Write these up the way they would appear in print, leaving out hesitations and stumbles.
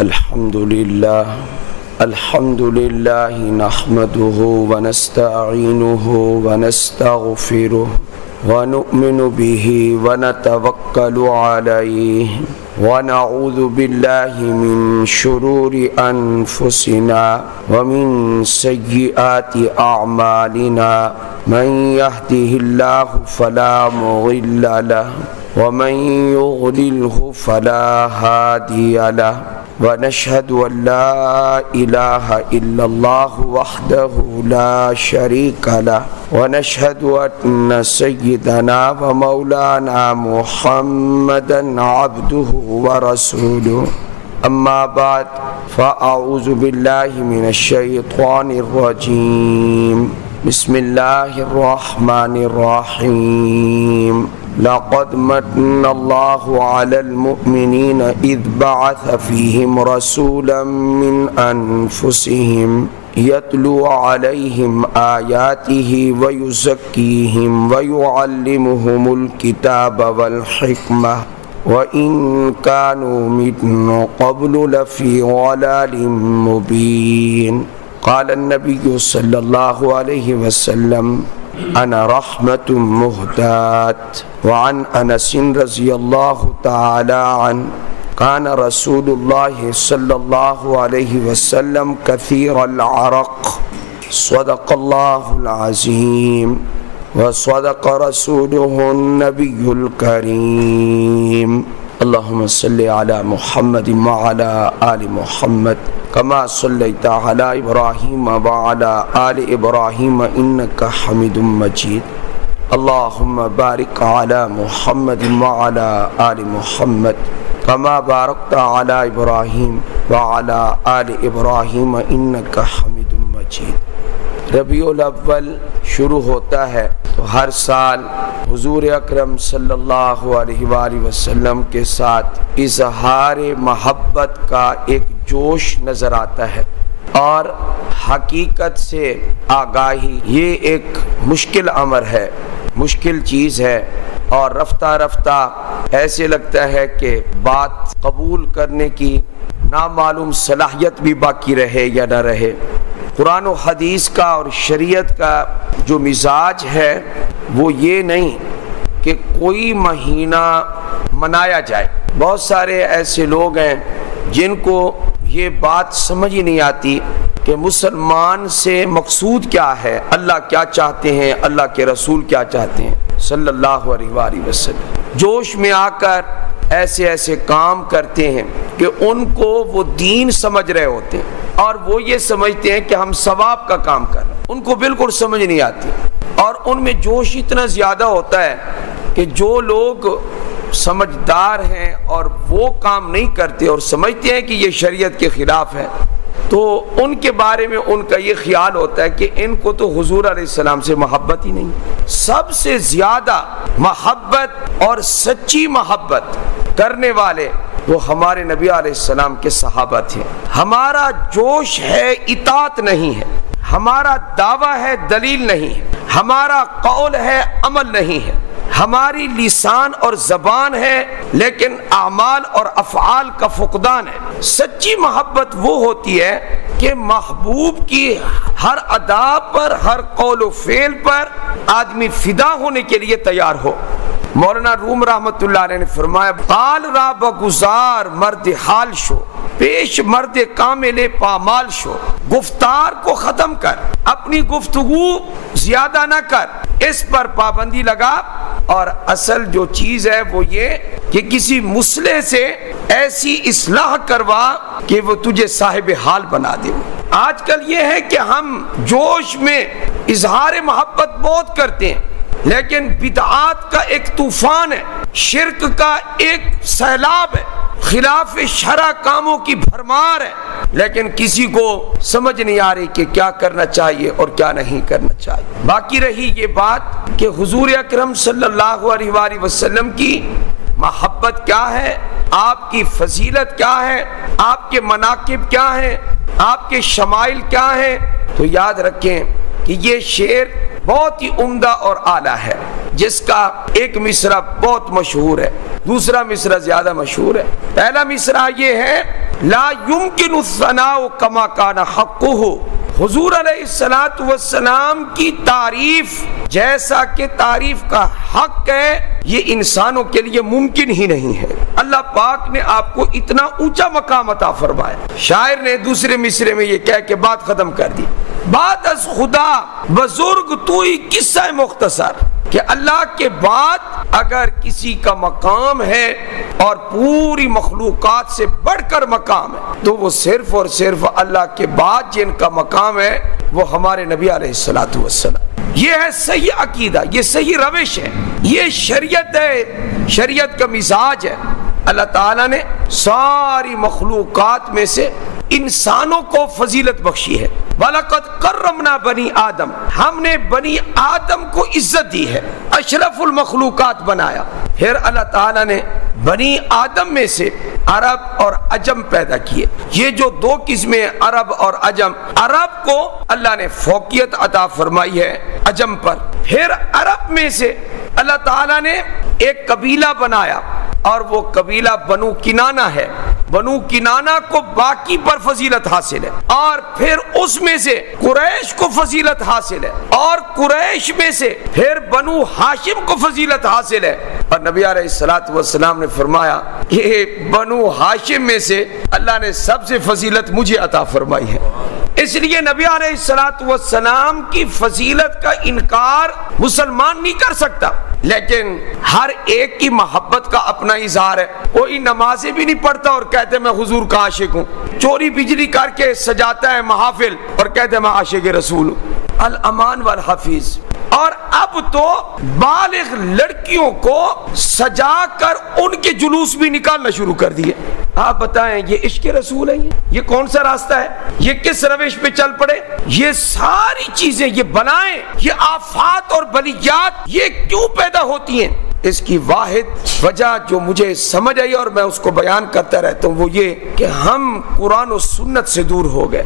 الحمد لله نحمده ونستعينه ونستغفره ونؤمن به ونتوكل عليه ونعوذ بالله من شرور أنفسنا ومن سيئات أعمالنا من يهده الله فلا مضل له ومن يضلله فلا هادي له ونشهد أن لا إله إلا الله وحده لا شريك له ونشهد أن سيدنا ومولانا محمدا عبده ورسوله أما بعد فأعوذ بالله من الشيطان الرجيم بسم الله الرحمن الرحيم لقد من الله على المؤمنين إذ بعث فيهم رسولا من أنفسهم يتلو عليهم آياته ويزكيهم ويعلمهم الكتاب والحكمة وإن كانوا من قبل لفي ضلال مبين قال النبي صلى الله عليه وسلم أنا رحمة مهداة وعن أنس رضي الله تعالى عنه كان رسول الله صلى الله عليه وسلم كثير العرق صدق الله العظيم وصدق رسوله النبي الكريم اللهم صل على محمد وعلى آل محمد كما صليت على إبراهيم وعلى آل إبراهيم إنك حميد مجيد اللهم بارك على محمد وعلى آل محمد كما باركت على إبراهيم وعلى آل إبراهيم إنك حميد مجيد ربیع الاول شروع ہوتا ہے تو ہر سال حضور اکرم صلی اللہ علیہ وآلہ وسلم کے ساتھ اظہار محبت کا ایک جوش نظر آتا ہے اور حقیقت سے آگاہی یہ ایک مشکل امر ہے، مشکل چیز ہے اور رفتہ رفتہ ایسے لگتا ہے کہ بات قبول کرنے کی نامعلوم صلاحیت بھی باقی رہے یا نہ رہے۔ قرآن و حدیث کا اور شریعت کا جو مزاج ہے وہ یہ نہیں کہ کوئی مہینہ منایا جائے۔ بہت سارے ایسے لوگ ہیں جن کو یہ بات سمجھ ہی نہیں آتی کہ مسلمان سے مقصود کیا ہے، اللہ کیا چاہتے ہیں، اللہ کے رسول کیا چاہتے ہیں صلی اللہ علیہ وآلہ وسلم۔ جوش میں آ کر ایسے ایسے کام کرتے ہیں کہ ان کو وہ دین سمجھ رہے ہوتے ہیں اور وہ یہ سمجھتے ہیں کہ ہم ثواب کا کام کر رہے ہیں، ان کو بالکل سمجھ نہیں آتی اور ان میں جوش اتنا زیادہ ہوتا ہے کہ جو لوگ سمجھدار ہیں اور وہ کام نہیں کرتے اور سمجھتے ہیں کہ یہ شریعت کے خلاف ہے تو ان کے بارے میں ان کا یہ خیال ہوتا ہے کہ ان کو تو حضور علیہ السلام سے محبت ہی نہیں۔ سب سے زیادہ محبت اور سچی محبت کرنے والے وہ ہمارے نبی علیہ السلام کے صحابہ تھے۔ ہمارا جوش ہے اطاعت نہیں ہے، ہمارا دعویٰ ہے دلیل نہیں ہے، ہمارا قول ہے عمل نہیں ہے، ہماری لسان اور زبان ہے لیکن اعمال اور افعال کا فقدان ہے۔ سچی محبت وہ ہوتی ہے کہ محبوب کی ہر ادا پر، ہر قول و فعل پر آدمی فدا ہونے کے لیے تیار ہو۔ مولانا روم رحمت اللہ علیہ نے فرمایا قال را بگزار مرد حال شو، پیش مرد کامل پامال شو۔ گفتار کو ختم کر، اپنی گفتگو زیادہ نہ کر، اس پر پابندی لگا اور اصل جو چیز ہے وہ یہ کہ کسی مصلح سے ایسی اصلاح کروا کہ وہ تجھے صاحب حال بنا دے۔ آج کل یہ ہے کہ ہم جوش میں اظہار محبت بہت کرتے ہیں لیکن بدعات کا ایک طوفان ہے، شرک کا ایک سیلاب ہے، خلاف شرع کاموں کی بھرمار ہے لیکن کسی کو سمجھ نہیں آ رہی کہ کیا کرنا چاہیے اور کیا نہیں کرنا چاہیے۔ باقی رہی یہ بات کہ حضور اکرم صلی اللہ علیہ وآلہ وسلم کی محبت کیا ہے، آپ کی فضیلت کیا ہے، آپ کے مناقب کیا ہیں، آپ کے شمائل کیا ہیں، تو یاد رکھیں کہ یہ شعر بہت ہی عمدہ اور اعلیٰ ہے جس کا ایک مصرع بہت مشہور ہے، دوسرا مصرع زیادہ مشہور ہے۔ پہلا مصرع یہ ہے لا يمكن الثناء كما كان حقه. حضور علیہ الصلوۃ والسلام کی تعریف جیسا کہ تعریف کا حق ہے یہ انسانوں کے لیے ممکن ہی نہیں ہے. اللہ پاک نے آپ کو اتنا اونچا مقام عطا فرمایا. شاعر نے دوسرے مصرے میں یہ کہہ کے بات ختم کر دی. بات از خدا بزرگ توئی قصہ مختصر، کہ اللہ کے بعد اگر کسی کا مقام ہے اور پوری مخلوقات سے بڑھ کر مقام ہے تو وہ صرف اور صرف اللہ کے بعد جن کا مقام ہے وہ ہمارے نبی علیہ الصلوۃ والسلام. یہ ہے صحیح عقیدہ، یہ صحیح روش ہے، یہ شریعت ہے، شریعت کا مزاج ہے. اللہ تعالیٰ نے ساری مخلوقات میں سے انسانوں کو فضیلت بخشی ہے. وَلَقَدْ كَرَّمْنَا بَنِي آدم، ہم نے بنی آدم کو عزت دی ہے، اشرف المخلوقات بنایا. پھر اللہ تعالیٰ نے بنی آدم میں سے عرب اور عجم پیدا کیے. یہ جو دو قسمیں عرب اور عجم، عرب کو اللہ نے فوقیت عطا فرمائی ہے عجم پر. پھر عرب میں سے اللہ تعالیٰ نے ایک قبیلہ بنایا اور وہ قبیلہ بنو کنانہ ہے. بنو کنانہ کو باقی پر فضیلت حاصل ہے، اور پھر اس میں سے قریش کو فضیلت حاصل ہے، اور قریش میں سے پھر بنو ہاشم کو فضیلت حاصل ہے. اور نبی علیہ الصلوۃ والسلام نے فرمایا کہ بنو ہاشم میں سے اللہ نے سب سے فضیلت مجھے عطا فرمائی ہے. اس لیے نبی علیہ الصلوۃ والسلام کی فضیلت کا انکار مسلمان نہیں کر سکتا، لیکن ہر ایک کی محبت کا اپنا اظہار ہے. کوئی نمازیں بھی نہیں پڑھتا اور کہتے میں حضور کا عاشق ہوں، چوری بجلی کر کے سجاتا ہے محافل اور کہتے میں عاشق رسول ہوں. الامان والحفیظ. اور اب تو بالغ لڑکیوں کو سجا کر ان کے جلوس بھی نکالنا شروع کر دیے. آپ بتائیں یہ عشق رسول ہے؟ یہ کون سا راستہ ہے؟ یہ کس روش پہ چل پڑے؟ یہ ساری چیزیں، یہ بلائیں، یہ آفات اور بلیات یہ کیوں پیدا ہوتی ہیں؟ اس کی واحد وجہ جو مجھے سمجھ آئی اور میں اس کو بیان کرتا رہتا ہوں وہ یہ کہ ہم قرآن و سنت سے دور ہو گئے،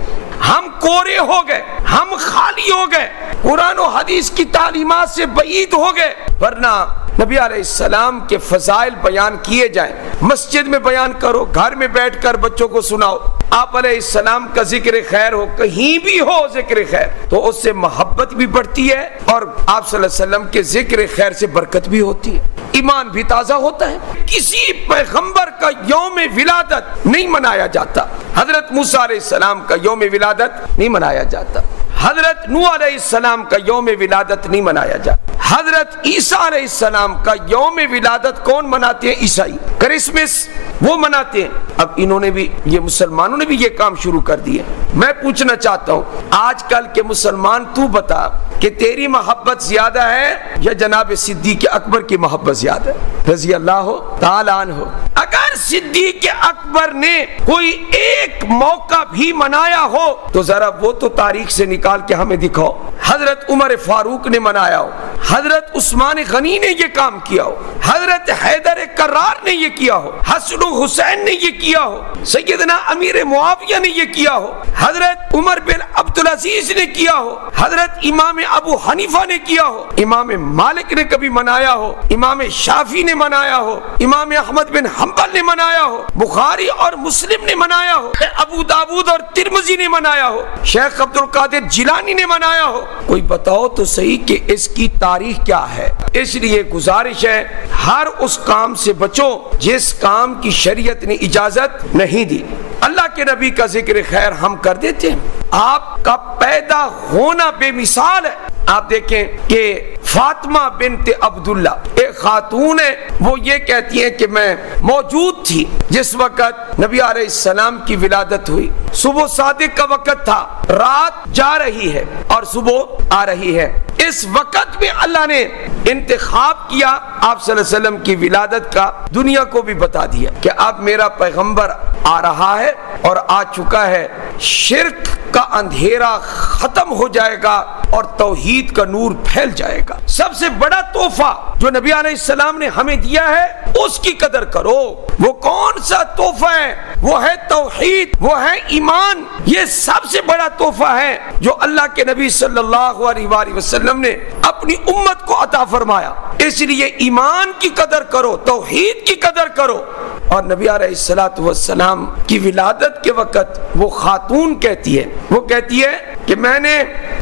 ہم کورے ہو گئے، ہم خالی ہو گئے، قرآن و حدیث کی تعلیمات سے بعید ہو گئے. ورنہ نبی علیہ السلام کے فضائل بیان کیے جائیں، مسجد میں بیان کرو، گھر میں بیٹھ کر بچوں کو سناؤ. آپ علیہ السلام کا ذکر خیر ہو، کہیں بھی ہو ذکر خیر، تو اس سے محبت بھی بڑھتی ہے اور آپ صلی اللہ علیہ وسلم کے ذکر خیر سے برکت بھی ہوتی ہے، ایمان بھی تازہ ہوتا ہے. کسی پیغمبر کا یوم ولادت نہیں منایا جاتا. حضرت موسیٰ علیہ السلام کا یوم ولادت نہیں منایا جاتا. حضرت نوح علیہ السلام کا یوم ولادت نہیں منایا جاتا. حضرت عیسیٰ علیہ السلام کا یوم ولادت کون مناتے ہیں؟ عیسائی. کرسمس وہ مناتے ہیں. اب انہوں نے بھی، یہ مسلمانوں نے بھی یہ کام شروع کر دیے. میں پوچھنا چاہتا ہوں آج کل کے مسلمان، تو بتا کہ تیری محبت زیادہ ہے یا جناب صدیق اکبر کی محبت زیادہ ہے رضی اللہ تعالیٰ عنہ؟ اگر صدیق اکبر نے کوئی ایک موقع بھی منایا ہو تو ذرا وہ تو تاریخ سے نکال کے ہمیں دکھاؤ. حضرت عمر فاروق نے منایا ہو، حضرت عثمان غنی نے یہ کام کیا ہو، حضرت حیدر کرار نے یہ کیا ہو، حسن و حسین نے یہ کیا ہو، سیدنا امیر معاویہ نے یہ کیا ہو، حضرت عمر بن عبدالعزیز نے کیا ہو، حضرت امام ابو حنیفہ نے کیا ہو، امام مالک نے کبھی منایا ہو، امام شافعی نے منایا ہو، امام احمد بن حنبل نے منایا ہو، بخاری اور مسلم نے منایا ہو، ابو داود اور ترمذی نے منایا ہو، شیخ عبد القادر جیلانی نے منایا ہو. کوئی بتاؤ تو صحیح کہ اس کی تاریخ کیا ہے؟ اس لیے گزارش ہے ہر اس کام سے بچو جس کام کی شریعت نے اجازت نہیں دی. اللہ کے نبی کا ذکر خیر ہم کر دیتے ہیں. آپ کا پیدا ہونا بے مثال ہے. آپ دیکھیں کہ فاطمہ بنت عبداللہ ایک خاتون ہے، وہ یہ کہتی ہیں کہ میں موجود تھی جس وقت نبی علیہ السلام کی ولادت ہوئی. صبح صادق کا وقت تھا، رات جا رہی ہے اور صبح آ رہی ہے. اس وقت میں اللہ نے انتخاب کیا آپ صلی اللہ علیہ وسلم کی ولادت کا، دنیا کو بھی بتا دیا کہ اب میرا پیغمبر آ رہا ہے اور آ چکا ہے. شرک کا اندھیرا ختم ہو جائے گا اور توحید کا نور پھیل جائے گا۔ سب سے بڑا تحفہ جو نبی علیہ السلام نے ہمیں دیا ہے اس کی قدر کرو۔ وہ کون سا تحفہ ہے؟ وہ ہے توحید، وہ ہے ایمان۔ یہ سب سے بڑا تحفہ ہے جو اللہ کے نبی صلی اللہ علیہ وآلہ وسلم نے اپنی امت کو عطا فرمایا۔ اس لیے ایمان کی قدر کرو، توحید کی قدر کرو۔ اور نبی علیہ السلام کی ولادت کے وقت وہ خاتون کہتی ہے، وہ کہتی ہے کہ میں نے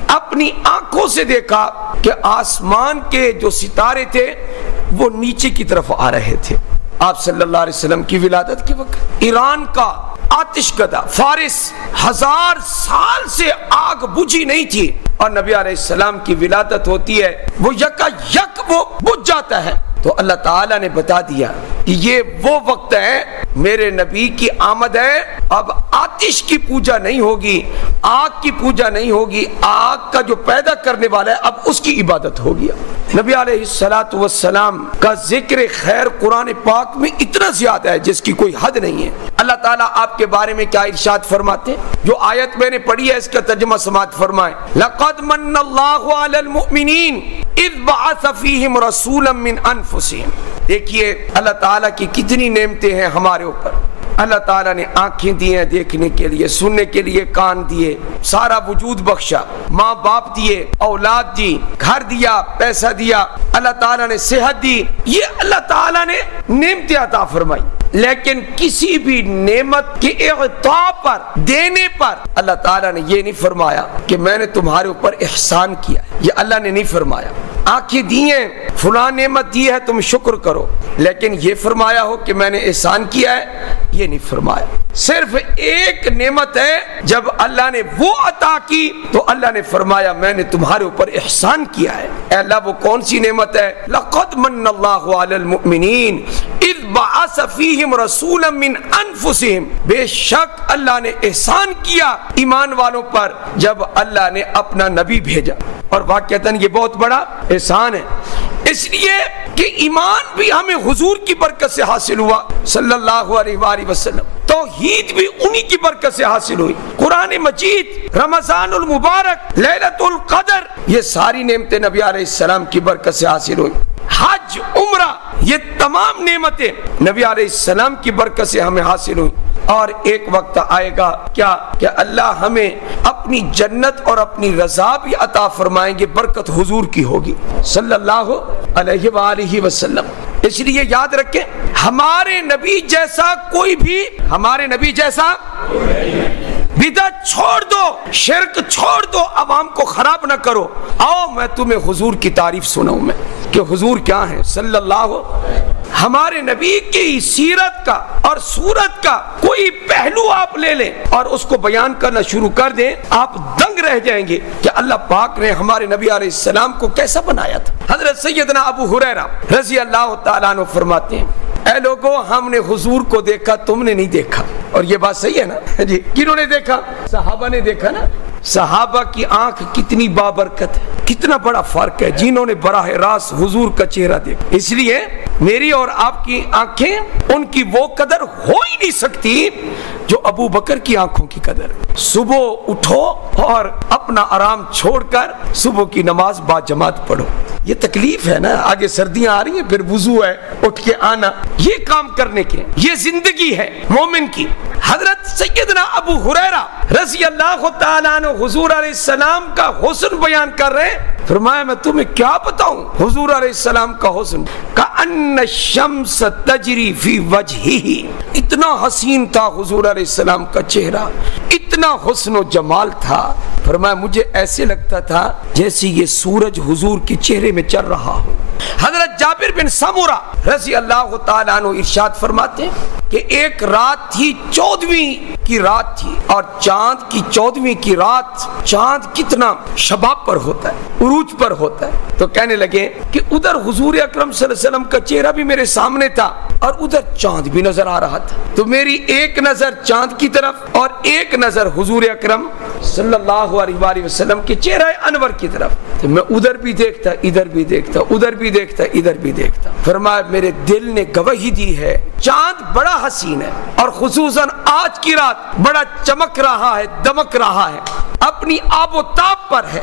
اپنی آنکھوں سے دیکھا کہ آسمان کے جو ستارے تھے وہ نیچے کی طرف آ رہے تھے۔ آپ صلی اللہ علیہ وسلم کی ولادت کے وقت ایران کا آتش کدہ فارس 1000 سال سے آگ بجھی نہیں تھی، اور نبی علیہ السلام کی ولادت ہوتی ہے، وہ یکا یک وہ بجھ جاتا ہے۔ تو اللہ تعالیٰ نے بتا دیا کہ یہ وہ وقت ہے، میرے نبی کی آمد ہے، اب آتش کی پوجا نہیں ہوگی، آگ کی پوجا نہیں ہوگی، آگ کا جو پیدا کرنے والا ہے اب اس کی عبادت ہوگی۔ نبی علیہ السلام کا ذکر خیر قرآن پاک میں اتنا زیادہ ہے جس کی کوئی حد نہیں ہے۔ اللہ تعالیٰ آپ کے بارے میں کیا ارشاد فرماتے ہیں؟ جو آیت میں نے پڑھی ہے اس کا ترجمہ سماعت فرمائیں۔ لَقَدْ مَنَّ اللَّهُ عَلَى الْمُؤْمِنِينَ اذ بعث فیہم رسولا من انفسہم۔ دیکھیے اللہ تعالیٰ کی کتنی نعمتیں ہیں ہمارے اوپر۔ اللہ تعالیٰ نے آنکھیں دی ہیں دیکھنے کے لیے، سننے کے لیے کان دیے، سارا وجود بخشا، ماں باپ دیے، اولاد دی، گھر دیا، پیسہ دیا، اللہ تعالیٰ نے صحت دی، یہ اللہ تعالیٰ نے نعمتیں عطا فرمائی۔ لیکن کسی بھی نعمت کے اعطاء پر، دینے پر اللہ تعالیٰ نے یہ نہیں فرمایا کہ میں نے تمہارے اوپر احسان کیا، یہ اللہ نے نہیں فرمایا۔ آنکھیں دی ہیں، فلاں نعمت دی ہے تم شکر کرو، لیکن یہ فرمایا ہو کہ میں نے احسان کیا ہے، یہ نہیں فرمایا۔ صرف ایک نعمت ہے، جب اللہ نے وہ عطا کی تو اللہ نے فرمایا میں نے تمہارے اوپر احسان کیا ہے۔ اے اللہ وہ کون سی نعمت ہے؟ لَقَدْ مَنَّ اللَّهُ عَلَى الْمُؤْمِنِينَ اِذْ بَعَثَ فِيهِمْ رَسُولًا مِّنْ أَنفُسِهِمْ۔ بے شک اللہ نے احسان کیا ایمان والوں پر جب اللہ نے اپنا نبی بھیجا، اور واقعتاً یہ بہت بڑا احسان ہے۔ اس لیے کہ ایمان بھی ہمیں حضور کی برکت سے حاصل ہوا صلی اللہ علیہ وآلہ وسلم، توحید بھی انہی کی برکت سے حاصل ہوئی، قرآن مجید، رمضان المبارک، لیلۃ القدر، یہ ساری نعمتیں نبی علیہ السلام کی برکت سے حاصل ہوئی۔ حج، عمرہ، یہ تمام نعمتیں نبی علیہ السلام کی برکت سے ہمیں حاصل ہوئی۔ اور ایک وقت آئے گا کیا کہ اللہ ہمیں اپنی جنت اور اپنی رضا بھی عطا فرمائیں گے، برکت حضور کی ہوگی صلی اللہ علیہ وآلہ وسلم۔ اس لیے یاد رکھیں ہمارے نبی جیسا کوئی بھی، ہمارے نبی جیسا بدعت چھوڑ دو، شرک چھوڑ دو، عوام کو خراب نہ کرو۔ آؤ میں تمہیں حضور کی تعریف سناؤں میں کہ حضور کیا ہیں صلی اللہ۔ ہمارے نبی کی سیرت کا اور صورت کا کوئی پہلو آپ لے لیں اور اس کو بیان کرنا شروع کر دیں، آپ دنگ رہ جائیں گے کہ اللہ پاک نے ہمارے نبی علیہ السلام کو کیسا بنایا تھا۔ حضرت سیدنا ابو ہریرہ رضی اللہ تعالیٰ عنہ فرماتے ہیں اے لوگو ہم نے حضور کو دیکھا تم نے نہیں دیکھا، اور یہ بات صحیح ہے نا جی؟ کنہوں نے دیکھا؟ صحابہ نے دیکھا نا۔ صحابہ کی آنکھ کتنی بابرکت ہے، کتنا بڑا فرق ہے جنہوں نے براہ راست حضور کا چہرہ دیکھا۔ اس لیے میری اور آپ کی آنکھیں ان کی وہ قدر ہو ہی نہیں سکتی جو ابو بکر کی آنکھوں کی قدر۔ صبح اٹھو اور اپنا آرام چھوڑ کر صبح کی نماز با جماعت پڑھو، یہ تکلیف ہے نا، آگے سردیاں آ رہی ہیں، پھر وضو ہے، اٹھ کے آنا، یہ کام کرنے کے، یہ زندگی ہے مومن کی۔ حضرت سیدنا ابو ہریرہ رضی اللہ تعالیٰ عنہ حضور علیہ السلام کا حسن بیان کر رہے ہیں، فرمایا میں تمہیں کیا بتاؤں حضور علیہ السلام کا حسن، کأن الشمس تجری فی وجہہ، اتنا حسین تھا حضور علیہ السلام کا چہرہ، اتنا حسن و جمال تھا، فرمایا مجھے ایسے لگتا تھا جیسے یہ سورج حضور کے چہرے میں چل رہا ہو۔ حضرت جابر بن سمورہ رضی اللہ تعالیٰ عنہ ارشاد فرماتے ہیں کہ ایک رات تھی، 14ویں کی رات تھی، اور چاند کی 14ویں کی رات، چاند کتنا شباب پر ہوتا ہے، عروج پر ہوتا ہے، تو کہنے لگے کہ ادھر حضور اکرم صلی اللہ علیہ وسلم کا چہرہ بھی میرے سامنے تھا اور ادھر چاند بھی نظر آ رہا تھا، تو میری ایک نظر چاند کی طرف اور ایک نظر حضور اکرم صلی اللہ علیہ وآلہ وسلم کے چہرہ انور کی طرف، تو میں ادھر بھی دیکھتا ادھر بھی دیکھتا ادھر بھی دیکھتا ادھر بھی دیکھتا۔ فرمایا میرے دل نے گواہی دی ہے چاند بڑا حسین ہے، اور خصوصاً آج کی رات بڑا چمک رہا ہے، دمک رہا ہے، اپنی آب و تاب پر ہے،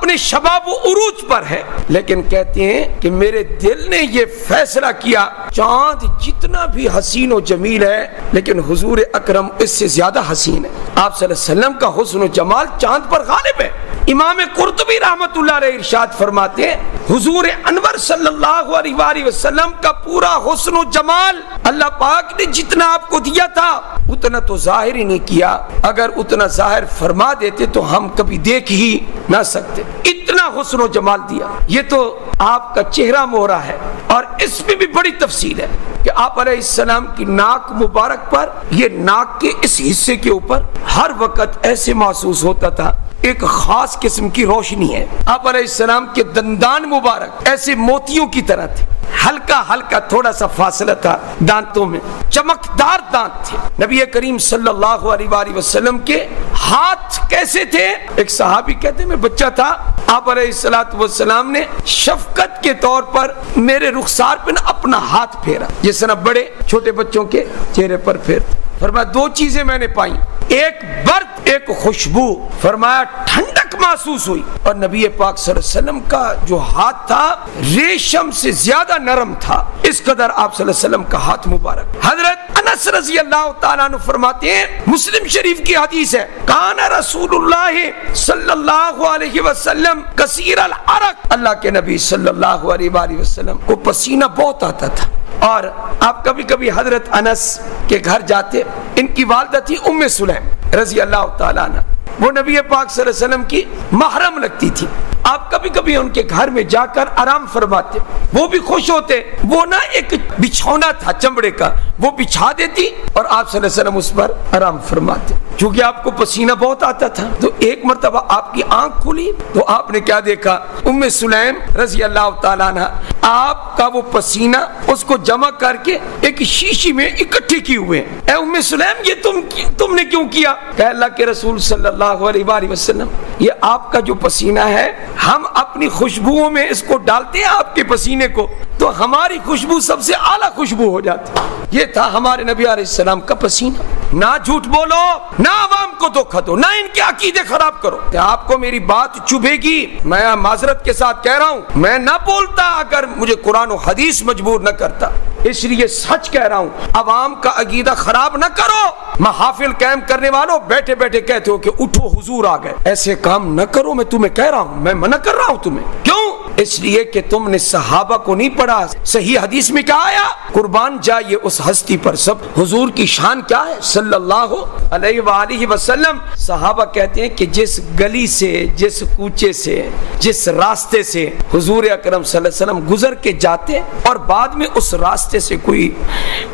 اپنے شباب و عروج پر ہے، لیکن کہتے ہیں کہ میرے دل نے یہ فیصلہ کیا چاند جتنا بھی حسین و جمیل ہے لیکن حضور اکرم اس سے زیادہ حسین ہے۔ آپ صلی اللہ علیہ وسلم کا حسن و جمال چاند پر غالب ہے۔ امام قرطبی رحمت اللہ علیہ ارشاد فرماتے ہیں حضور انور صلی اللہ علیہ وآلہ وسلم کا پورا حسن و جمال اللہ پاک نے جتنا آپ کو دیا تھا اتنا تو ظاہر ہی نہیں کیا، اگر اتنا ظاہر فرما دیتے تو ہم کبھی دیکھ ہی نہ سکتے، اتنا حسن و جمال دیا۔ یہ تو آپ کا چہرہ مہرا ہے، اور اس میں بھی بڑی تفصیل ہے کہ آپ علیہ السلام کی ناک مبارک پر، یہ ناک کے اس حصے کے اوپر ہر وقت ایسے محسوس ہوتا تھا ایک خاص قسم کی روشنی ہے۔ آپ علیہ السلام کے دندان مبارک ایسے موتیوں کی طرح تھے، ہلکا ہلکا تھوڑا سا فاصلہ تھا دانتوں میں، چمکدار دانت تھے۔ نبی کریم صلی اللہ علیہ وآلہ وسلم کے ہاتھ کیسے تھے؟ ایک صحابی کہتے ہیں میں بچہ تھا، آپ علیہ السلام نے شفقت کے طور پر میرے رخسار پہ اپنا ہاتھ پھیرا، جس طرح بڑے چھوٹے بچوں کے چہرے پر پھیرتے۔ فرمایا دو چیزیں میں نے پائی، ایک برد ایک خوشبو، فرمایا ٹھنڈک محسوس ہوئی، اور نبی پاک صلی اللہ علیہ وسلم کا جو ہاتھ تھا ریشم سے زیادہ نرم تھا، اس قدر آپ صلی اللہ علیہ وسلم کا ہاتھ مبارک۔ حضرت انس رضی اللہ تعالیٰ عنہ فرماتے ہیں، مسلم شریف کی حدیث ہے، کان رسول اللہ صلی اللہ علیہ وسلم کثیر العرق، اللہ کے نبی صلی اللہ علیہ وآلہ وسلم کو پسینہ بہت آتا تھا، اور آپ کبھی کبھی حضرت انس کے گھر جاتے، ان کی والدہ تھی ام سلیم رضی اللہ تعالیٰ عنہ، وہ نبی پاک صلی اللہ علیہ وسلم کی محرم لگتی تھی، آپ کبھی کبھی ان کے گھر میں جا کر آرام فرماتے، وہ بھی خوش ہوتے، وہ نہ ایک بچھونا تھا چمڑے کا، وہ بچھا دیتی اور آپ صلی اللہ علیہ وسلم اس پر آرام فرماتے، چونکہ آپ کو پسینہ بہت آتا تھا۔ تو ایک مرتبہ آپ کی آنکھ کھلی تو آپ نے کیا دیکھا، ام سلیم رضی اللہ تعالیٰ عنہ آپ کا وہ پسینہ اس کو جمع کر کے ایک شیشی میں اکٹھے کیے ہوئے ہیں۔ اے ام سلیم یہ تم نے کیوں کیا؟ کہ اللہ کے رسول صلی اللہ علیہ وآلہ وسلم یہ آپ کا جو پسینہ ہے ہم اپنی خوشبوؤں میں اس کو ڈالتے ہیں آپ کے پسینے کو تو ہماری خوشبو سب سے اعلیٰ خوشبو ہو جاتی۔ یہ تھا ہمارے نبی علیہ السلام کا پسینہ۔ نہ جھوٹ بولو، نہ عوام کو دھوکہ دو، نہ ان کے عقیدے خراب کرو۔ کہ آپ کو میری بات چبھے گی، میں معذرت کے ساتھ کہہ رہا ہوں، میں نہ بولتا اگر مجھے قرآن و حدیث مجبور نہ کرتا، اس لیے سچ کہہ رہا ہوں، عوام کا عقیدہ خراب نہ کرو۔ محافل قائم کرنے والوں بیٹھے بیٹھے کہتے ہو کہ اٹھو حضور آ گئے، ایسے کام نہ کرو، میں تمہیں کہہ رہا ہوں، میں منع کر رہا ہوں تمہیں۔ کیوں؟ اس لیے کہ تم نے صحابہ کو نہیں پڑھا۔ صحیح حدیث میں کیا آیا؟ قربان جائیے اس ہستی پر سب۔ حضور کی شان کیا ہے صلی اللہ علیہ وآلہ وسلم؟ صحابہ کہتے ہیں کہ جس گلی سے، جس کوچے سے، جس راستے سے حضور اکرم صلی اللہ علیہ وسلم گزر کے جاتے اور بعد میں اس راستے سے کوئی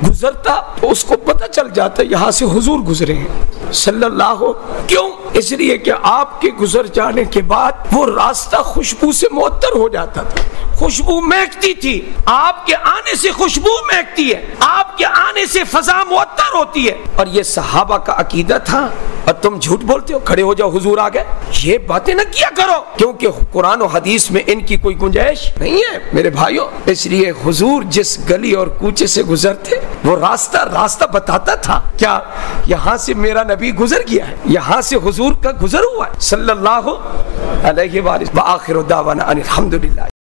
گزرتا تو اس کو پتہ چل جاتا یہاں سے حضور گزرے ہیں صلی اللہ۔ کیوں؟ اس لیے کہ آپ کے گزر جانے کے بعد وہ راستہ خوشبو سے معطر ہو جاتا تھا، خوشبو مہکتی تھی، آپ کے آنے سے خوشبو مہکتی ہے، آپ کے آنے سے فضا معطر ہوتی ہے، اور یہ صحابہ کا عقیدہ تھا۔ اور تم جھوٹ بولتے ہو، کھڑے ہو جاؤ حضور آ گئے، یہ باتیں نہ کیا کرو، کیونکہ قرآن و حدیث میں ان کی کوئی گنجائش نہیں ہے میرے بھائیوں۔ اس لیے حضور جس گلی اور کوچے سے گزرتے وہ راستہ بتاتا تھا، کیا یہاں سے میرا نبی گزر گیا ہے، یہاں سے حضور کا گزر ہوا ہے صلی اللہ علیہ وآلہ۔ وآخر دعوانا ان الحمدللہ۔